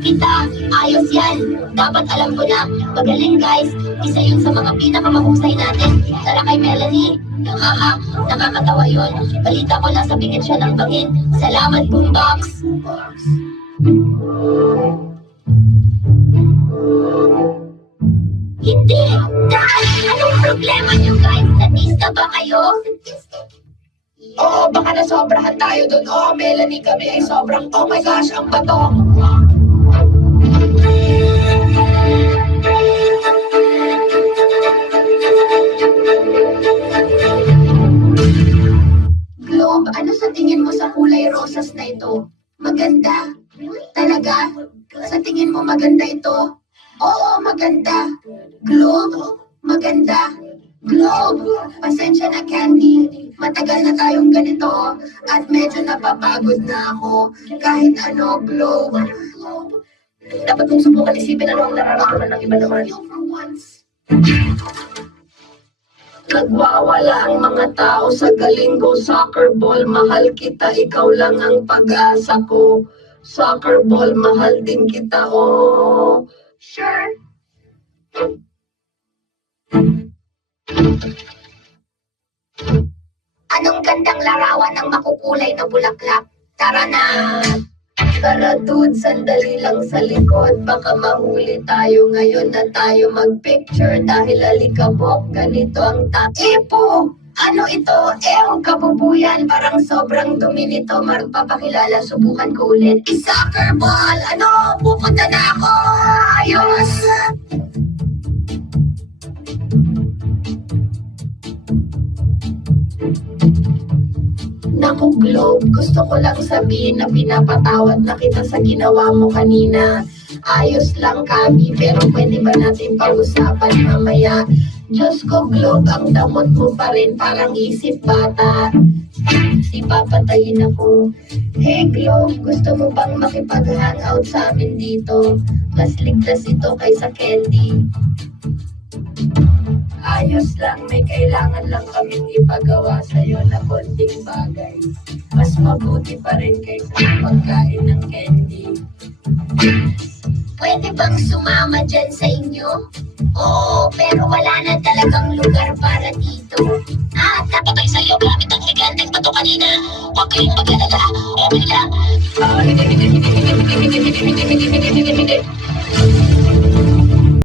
kita, ayos yan. Dapat alam ko na, magaling guys. Isa yun sa mga pinakamahusay natin. Tara kay Melanie. Haha, nakakatawa yun. Balita ko lang sa bingit siya ng bangin. Salamat, Boombox. Hindi! Anong problema niyo guys? Statista ba kayo? Oo, baka nasobrahan tayo dun. Oo, Melanie, kami ay sobrang, oh my gosh, ang bato. Globe, ano sa tingin mo sa kulay rosas na ito? Maganda? Talaga? Sa tingin mo maganda ito? Oo, maganda. Globe, maganda. Globe, pasensya na Candy. Matagal na tayong ganito at medyo napapagod na ako. Kahit ano, Globe. Dapat kong subukan isipin ano ang nararamdaman ng iba naman. Nagwawala ang mga tao sa galing ko. Soccer ball, mahal kita. Ikaw lang ang pag-asa ko. Soccer ball, mahal din kita. Oh, sure. Anong gandang larawan ng makukulay na bulaklak? Tara na! Tara dude, sandali lang sa likod. Baka mahuli tayo ngayon na tayo mag-picture. Dahil alikabok, ganito ang Epo! Ano ito? Ewan ka po yan, parang sobrang dumi nito. Magpapakilala, subukan ko ulit. Soccer ball! Ano? Pupunta na ako! Ayos! Naku Globe, gusto ko lang sabihin na pinapatawad na kita sa ginawa mo kanina. Ayos lang kami, pero pwede ba natin pag-usapan mamaya? Diyos ko Globe, ang damot mo pa rin, parang isip bata. Ipapatayin ako. Hey Globe, gusto mo bang makipag-hangout sa amin dito? Mas ligtas ito kaysa candy. Ayos lang, may kailangan lang kaming ipagawa sa'yo na konting bagay. Mas mabuti pa rin kaysa pagkain ng candy. Pwede bang sumama dyan sa inyo? Oo, pero wala na talagang lugar para dito. Napatay sa'yo gamit ang giganteng bato kanina. Huwag kayong mag-alala. Okay lang.